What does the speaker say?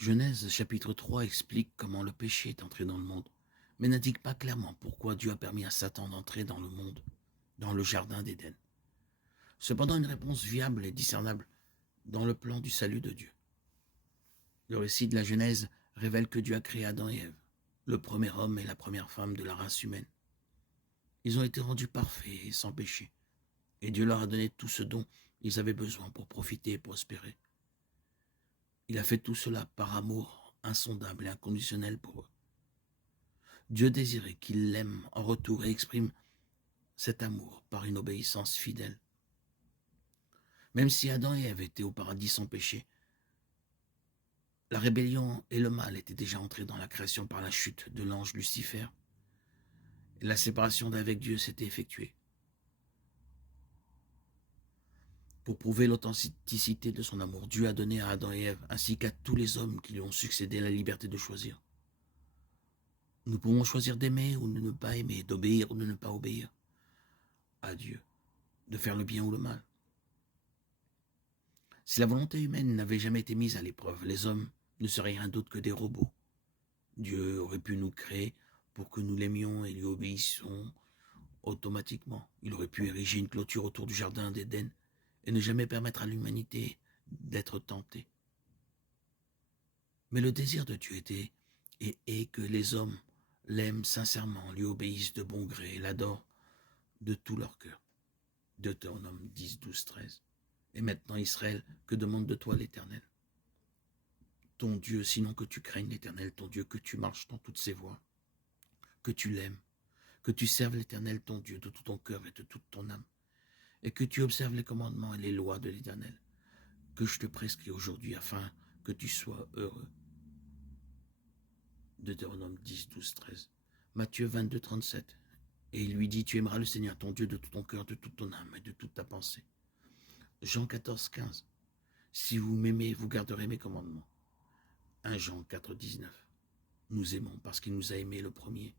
Genèse chapitre 3 explique comment le péché est entré dans le monde, mais n'indique pas clairement pourquoi Dieu a permis à Satan d'entrer dans le monde, dans le jardin d'Éden. Cependant, une réponse viable est discernable dans le plan du salut de Dieu. Le récit de la Genèse révèle que Dieu a créé Adam et Ève, le premier homme et la première femme de la race humaine. Ils ont été rendus parfaits et sans péché, et Dieu leur a donné tout ce dont ils avaient besoin pour profiter et prospérer. Il a fait tout cela par amour insondable et inconditionnel pour eux. Dieu désirait qu'ils l'aiment en retour et exprime cet amour par une obéissance fidèle. Même si Adam et Ève étaient au paradis sans péché, la rébellion et le mal étaient déjà entrés dans la création par la chute de l'ange Lucifer. Et la séparation d'avec Dieu s'était effectuée. Pour prouver l'authenticité de son amour, Dieu a donné à Adam et Ève, ainsi qu'à tous les hommes qui lui ont succédé, la liberté de choisir. Nous pouvons choisir d'aimer ou de ne pas aimer, d'obéir ou de ne pas obéir à Dieu, de faire le bien ou le mal. Si la volonté humaine n'avait jamais été mise à l'épreuve, les hommes ne seraient rien d'autre que des robots. Dieu aurait pu nous créer pour que nous l'aimions et lui obéissions automatiquement. Il aurait pu ériger une clôture autour du jardin d'Éden et ne jamais permettre à l'humanité d'être tentée. Mais le désir de Dieu était et est que les hommes l'aiment sincèrement, lui obéissent de bon gré et l'adorent de tout leur cœur. Deutéronome 10, 12, 13. Et maintenant, Israël, que demande de toi l'Éternel? Ton Dieu, sinon que tu craignes l'Éternel, ton Dieu, que tu marches dans toutes ses voies, que tu l'aimes, que tu serves l'Éternel, ton Dieu, de tout ton cœur et de toute ton âme, et que tu observes les commandements et les lois de l'Éternel, que je te prescris aujourd'hui, afin que tu sois heureux. Deutéronome 10, 12, 13. Matthieu 22, 37. Et il lui dit, tu aimeras le Seigneur ton Dieu de tout ton cœur, de toute ton âme et de toute ta pensée. Jean 14, 15. Si vous m'aimez, vous garderez mes commandements. 1 Jean 4, 19. Nous aimons parce qu'il nous a aimés le premier.